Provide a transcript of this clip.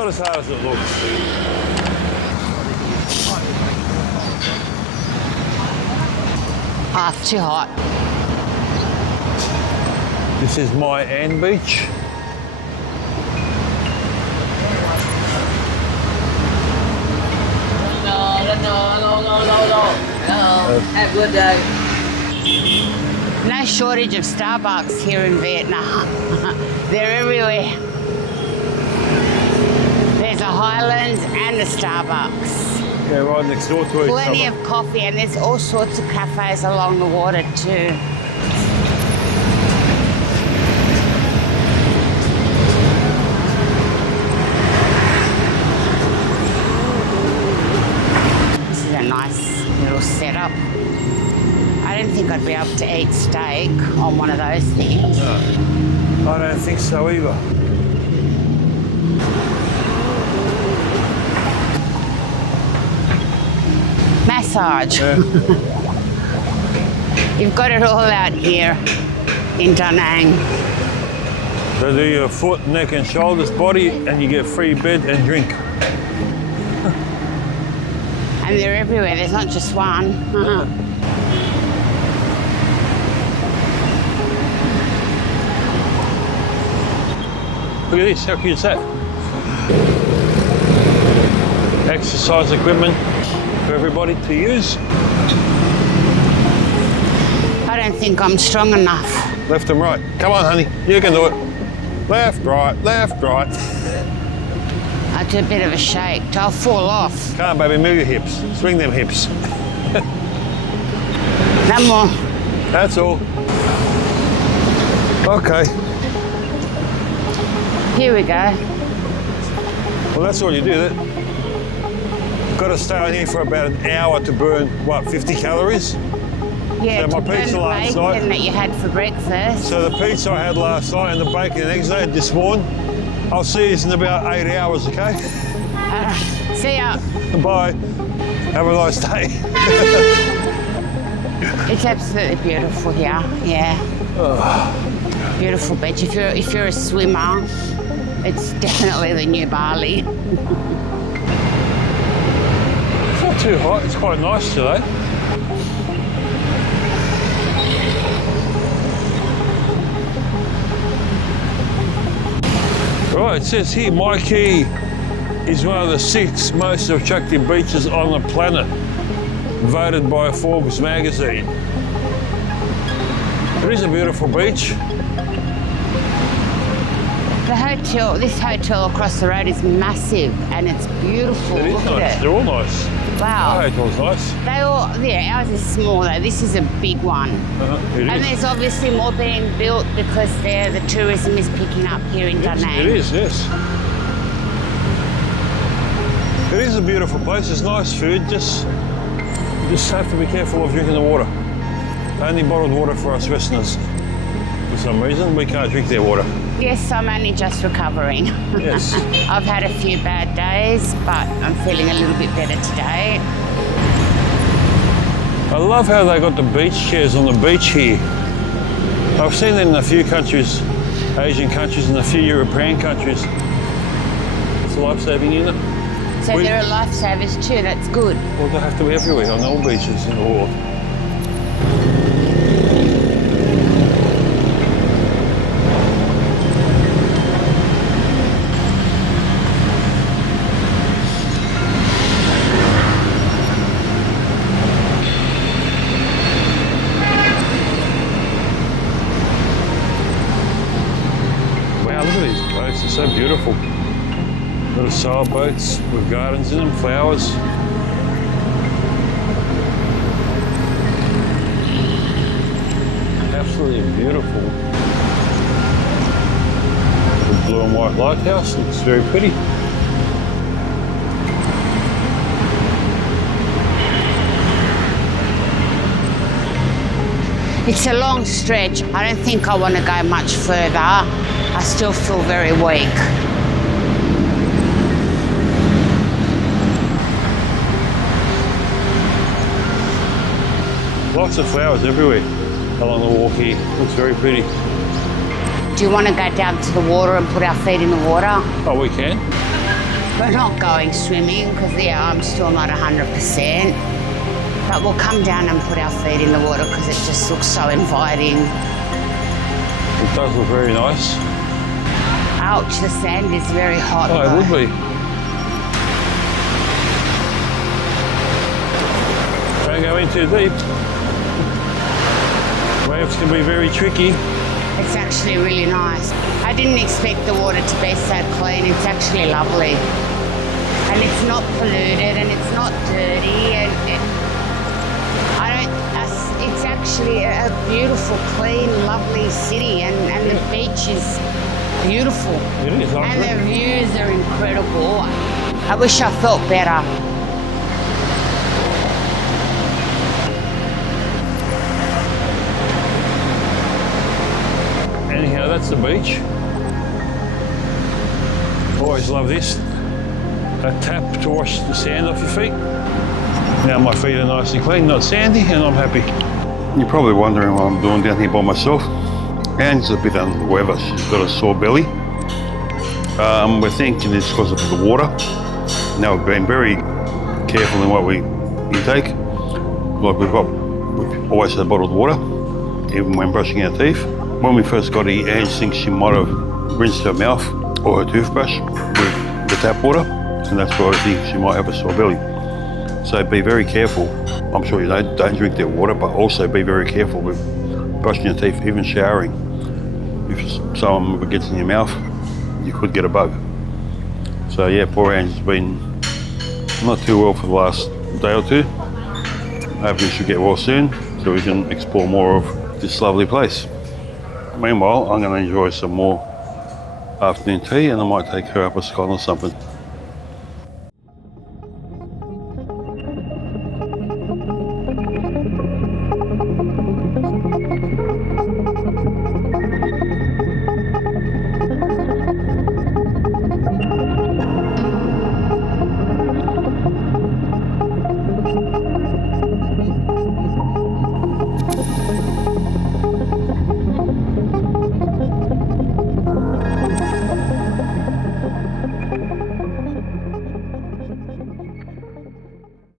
not as hard as it looks. Ah, it's too hot. This is My Khe Beach. No. Have a good day. No shortage of Starbucks here in Vietnam. They're everywhere. There's a Highlands and a Starbucks. Yeah, right next door to each other. Plenty of coffee, and there's all sorts of cafes along the water too. This is a nice little setup. I don't think I'd be able to eat steak on one of those things. No, I don't think so either. Massage. Yeah. You've got it all out here in Da Nang. They do your foot, neck and shoulders, body, and you get free bed and drink. And they're everywhere, there's not just one. Look at this, how cute is that? Exercise equipment for everybody to use. I don't think I'm strong enough. Left and right. Come on, honey, you can do it. Left, right, left, right. I do a bit of a shake, I'll fall off. Come on, baby, move your hips. Swing them hips. No more. That's all. Okay. Here we go. Well, that's all you do. Got to stay on here for about an hour to burn, what, 50 calories? Yeah, So to my burn pizza the last bacon night- that you had for breakfast. So the pizza I had last night and the bacon and eggs I had this morning, I'll see you in about 8 hours, okay? See ya. Bye. Have a nice day. It's absolutely beautiful here, yeah. Beautiful beach. If you're a swimmer, it's definitely the new Bali. It's not too hot, it's quite nice today. Right, it says here, My Khe is one of the 6 most attractive beaches on the planet, voted by Forbes magazine. It is a beautiful beach. The hotel, this hotel across the road is massive and it's beautiful. It is Look nice, at it. they're all nice. Wow. The hotel's nice. They all, yeah, ours is small though. This is a big one. It And is. there's obviously more being built because the tourism is picking up here in Da Nang. It is, yes. It is a beautiful place, it's nice food, just have to be careful of drinking the water. Only bottled water for us Westerners. For some reason, we can't drink their water. Yes, I'm only just recovering. Yes. I've had a few bad days, but I'm feeling a little bit better today. I love how they got the beach chairs on the beach here. I've seen it in a few countries, Asian countries and a few European countries. It's life-saving, isn't it? So there are lifesavers too, that's good. Well, they have to be everywhere on all beaches in the world. Wow, look at these boats, they're so beautiful. Little sailboats with gardens in them, flowers. Absolutely beautiful. The blue and white lighthouse looks very pretty. It's a long stretch. I don't think I want to go much further. I still feel very weak. Lots of flowers everywhere along the walk here. Looks very pretty. Do you want to go down to the water and put our feet in the water? Oh, we can? We're not going swimming because, yeah, I'm still not 100%. But we'll come down and put our feet in the water because it just looks so inviting. It does look very nice. Ouch, the sand is very hot. Oh, it would be. Don't go in too deep. Waves can be very tricky. It's actually really nice. I didn't expect the water to be so clean. It's actually lovely. And it's not polluted and it's not dirty. And it's actually a beautiful, clean, lovely city. And the beach is beautiful. It is lovely. And the views are incredible. I wish I felt better. Anyhow, that's the beach. Always love this. A tap to wash the sand off your feet. Now my feet are nice and clean, not sandy, and I'm happy. You're probably wondering what I'm doing down here by myself. Anne's a bit under the weather. She's got a sore belly. We're thinking it's because of the water. Now we've been very careful in what we intake. Like we've always had bottled water, even when brushing our teeth. When we first got here, Ange thinks she might have rinsed her mouth or her toothbrush with the tap water, and that's why I think she might have a sore belly. So be very careful. I'm sure you don't drink their water, but also be very careful with brushing your teeth, even showering. If some of it gets in your mouth, you could get a bug. So yeah, poor Ange has been not too well for the last day or two. Hopefully she'll get well soon so we can explore more of this lovely place. Meanwhile, I'm going to enjoy some more afternoon tea and I might take her up a scone or something.